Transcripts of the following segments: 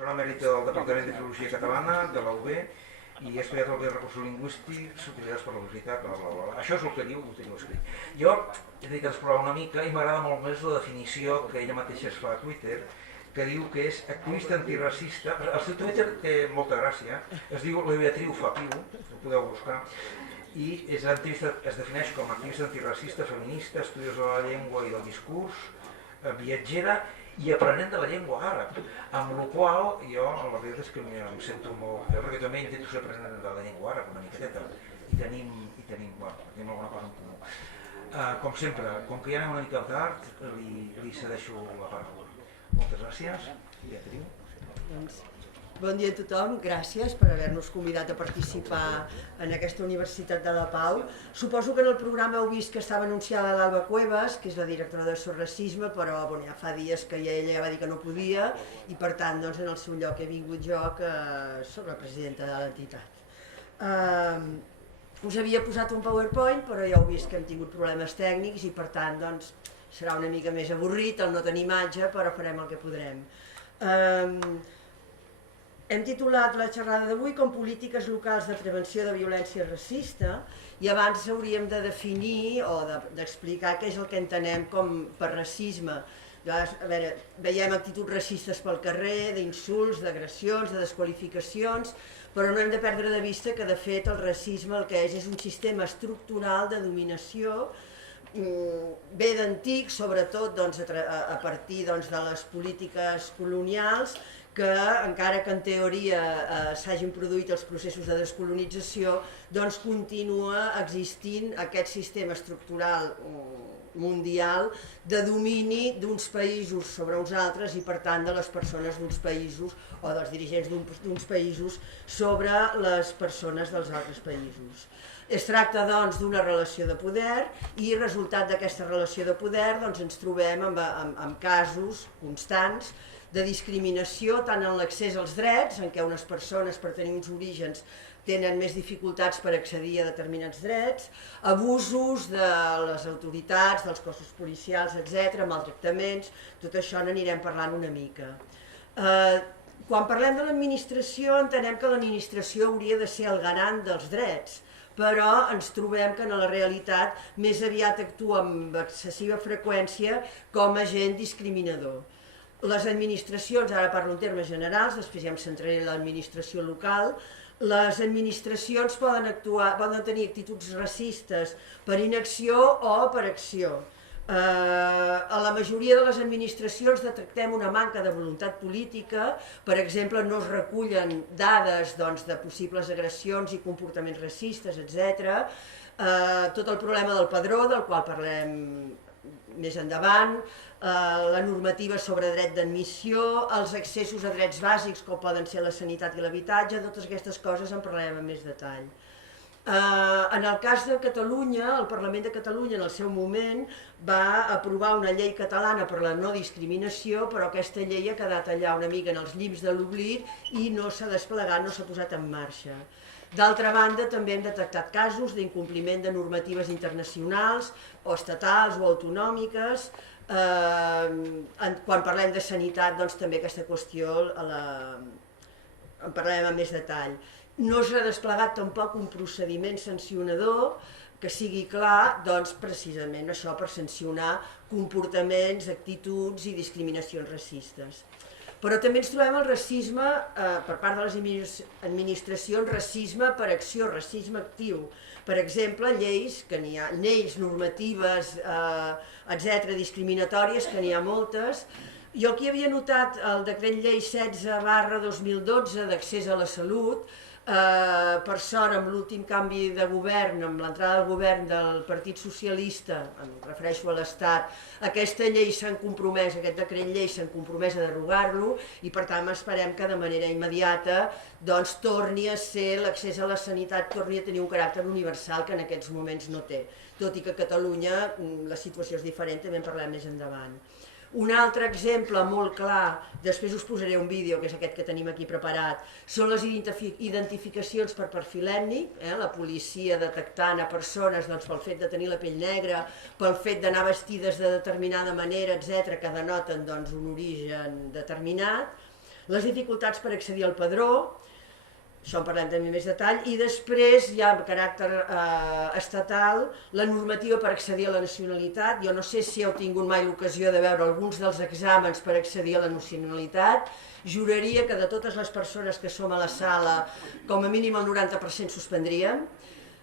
professor emèrit del Departament de Filologia Catalana, de la UB, i he estudiat els recursos lingüístics utilitzats per la universitat, bla, bla, bla. Això és el que diu, ho teniu escrit. Jo he de explorar una mica i m'agrada molt més la definició que ella mateixa es fa a Twitter, que diu que és activista antiracista. El seu Twitter té molta gràcia, es diu Beatriu Fapiu, ho podeu buscar, i es defineix com activista antiracista, feminista, estudiós de la llengua i del discurs, viatgera i aprenent de la llengua àrab, amb la qual jo la veritat és que em sento molt... Jo perquè també intento ser aprenent de la llengua àrab una miqueteta i tenim alguna cosa en comú. Com sempre, com que ja anem una mica tard, li cedeixo la paraula. Moltes gràcies. Beatriu. Bon dia a tothom, gràcies per haver-nos convidat a participar en aquesta Universitat de la Pau. Suposo que en el programa heu vist que estava anunciada l'Alba Cuevas, que és la directora de Sos Racisme, però ja fa dies que ella ja va dir que no podia i per tant en el seu lloc he vingut jo, que soc la presidenta de l'entitat. Us havia posat un PowerPoint, però ja heu vist que hem tingut problemes tècnics i per tant serà una mica més avorrit el no tenir imatge, però farem el que podrem. Hem titulat la xerrada d'avui com polítiques locals de prevenció de violència racista i abans hauríem de definir o d'explicar què és el que entenem com per racisme. A veure, veiem actituds racistes pel carrer, d'insults, d'agressions, de desqualificacions, però no hem de perdre de vista que de fet el racisme el que és un sistema estructural de dominació ve d'antic, sobretot a partir de les polítiques colonials, que encara que en teoria s'hagin produït els processos de descolonització, continua existint aquest sistema estructural mundial de domini d'uns països sobre uns altres i per tant de les persones d'uns països o dels dirigents d'uns països sobre les persones dels altres països. Es tracta d'una relació de poder i resultat d'aquesta relació de poder ens trobem amb casos constants de discriminació tant en l'accés als drets, en què unes persones per tenir uns orígens tenen més dificultats per accedir a determinats drets, abusos de les autoritats, dels cossos policials, etc., maltractaments, tot això n'anirem parlant una mica. Quan parlem de l'administració entenem que l'administració hauria de ser el garant dels drets, però ens trobem que en la realitat més aviat actua amb excessiva freqüència com a agent discriminador. Les administracions, ara parlo en termes generals, després ja em centraré en l'administració local, les administracions poden tenir actituds racistes per inacció o per acció. A la majoria de les administracions detectem una manca de voluntat política, per exemple no es recullen dades de possibles agressions i comportaments racistes, etc. Tot el problema del padró, del qual parlem més endavant, la normativa sobre dret d'admissió, els accessos a drets bàsics com poden ser la sanitat i l'habitatge, totes aquestes coses en parlarem amb més detall. En el cas de Catalunya, el Parlament de Catalunya en el seu moment va aprovar una llei catalana per la no discriminació, però aquesta llei ha quedat allà una mica en els llimbs de l'oblit i no s'ha desplegat, no s'ha posat en marxa. D'altra banda, també hem detectat casos d'incompliment de normatives internacionals o estatals o autonòmiques. Quan parlem de sanitat, també aquesta qüestió en parlarem amb més detall. No s'ha desplegat tampoc un procediment sancionador que sigui clar, precisament això per sancionar comportaments, actituds i discriminacions racistes. Però també ens trobem el racisme, per part de les administracions, racisme per acció, racisme actiu. Per exemple, lleis normatives, etc., discriminatòries, que n'hi ha moltes. Jo aquí havia notat el decret llei 16/2012 d'accés a la salut. Per sort, amb l'últim canvi de govern, amb l'entrada del govern del Partit Socialista, em refereixo a l'Estat, aquesta llei s'han compromès, aquest decret llei s'han compromès a derogar-lo i per tant esperem que de manera immediata torni a ser l'accés a la sanitat, torni a tenir un caràcter universal que en aquests moments no té, tot i que a Catalunya la situació és diferent, també en parlem més endavant. Un altre exemple molt clar, després us posaré un vídeo, que és aquest que tenim aquí preparat, són les identificacions per perfil ètnic, la policia detectant a persones pel fet de tenir la pell negra, pel fet d'anar vestides de determinada manera, etc., que denoten un origen determinat. les dificultats per accedir al padró, això en parlem també més detall, i després hi ha amb caràcter estatal la normativa per accedir a la nacionalitat. Jo no sé si heu tingut mai l'ocasió de veure alguns dels exàmens per accedir a la nacionalitat. Juraria que de totes les persones que som a la sala, com a mínim el 90% suspendríem,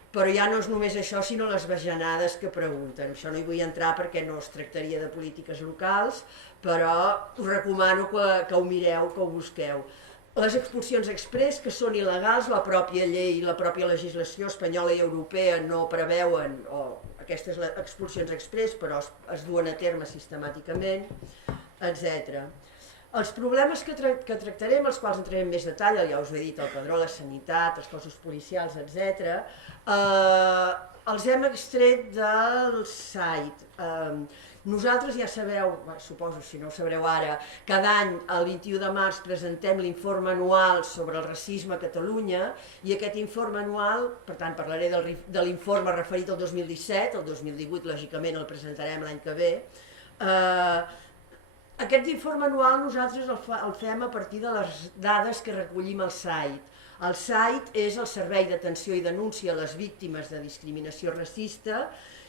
però ja no és només això, sinó les bajanades que pregunten. Això no hi vull entrar perquè no es tractaria de polítiques locals, però us recomano que ho mireu, que ho busqueu. Les expulsions express, que són il·legals, la pròpia llei i la pròpia legislació espanyola i europea no preveuen aquestes expulsions express, però es duen a terme sistemàticament, etc. Els problemes que tractarem, els quals entrarem més detall, ja us he dit, el padró, la sanitat, els cossos policials, etc., els hem extret del site. Nosaltres ja sabeu, suposo si no ho sabreu ara, cada any el 21 de març presentem l'informe anual sobre el racisme a Catalunya i aquest informe anual, per tant parlaré de l'informe referit al 2017, el 2018 lògicament el presentarem l'any que ve. Aquest informe anual nosaltres el fem a partir de les dades que recollim al site. El site és el Servei d'Atenció i Denúncia a les Víctimes de Discriminació Racista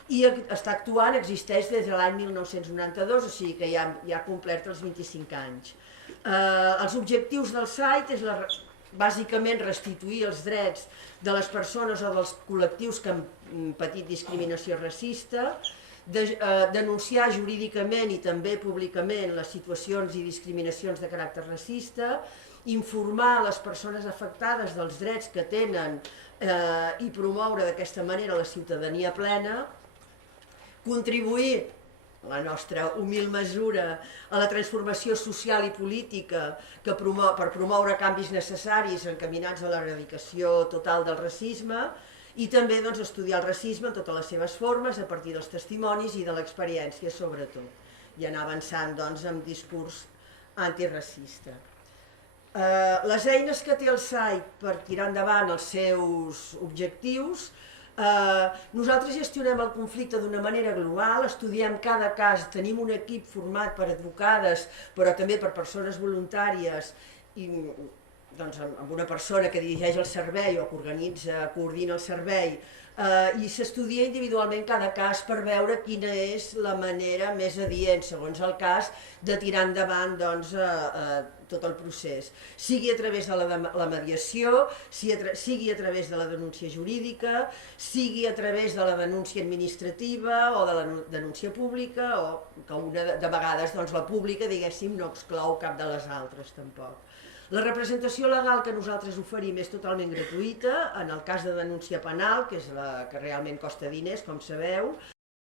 i està actuant, existeix des de l'any 1992, o sigui que ja ha complert els 25 anys. Els objectius del site és bàsicament restituir els drets de les persones o dels col·lectius que han patit discriminació racista, denunciar jurídicament i també públicament les situacions i discriminacions de caràcter racista, informar les persones afectades dels drets que tenen i promoure d'aquesta manera la ciutadania plena, contribuir, la nostra humil mesura, a la transformació social i política per promoure canvis necessaris encaminats a l'erradicació total del racisme i també estudiar el racisme en totes les seves formes a partir dels testimonis i de l'experiència sobretot, i anar avançant amb discurs antiracista. Les eines que té el site per tirar endavant els seus objectius: nosaltres gestionem el conflicte d'una manera global, estudiem cada cas, tenim un equip format per advocades, però també per persones voluntàries, amb una persona que dirigeix el servei o que organitza, coordina el servei, i s'estudia individualment cada cas per veure quina és la manera més adient, segons el cas, de tirar endavant tot el procés, sigui a través de la mediació, sigui a través de la denúncia jurídica, sigui a través de la denúncia administrativa o de la denúncia pública, o que de vegades la pública, diguéssim, no exclou cap de les altres tampoc. La representació legal que nosaltres oferim és totalment gratuïta, en el cas de denúncia penal, que és la que realment costa diners, com sabeu,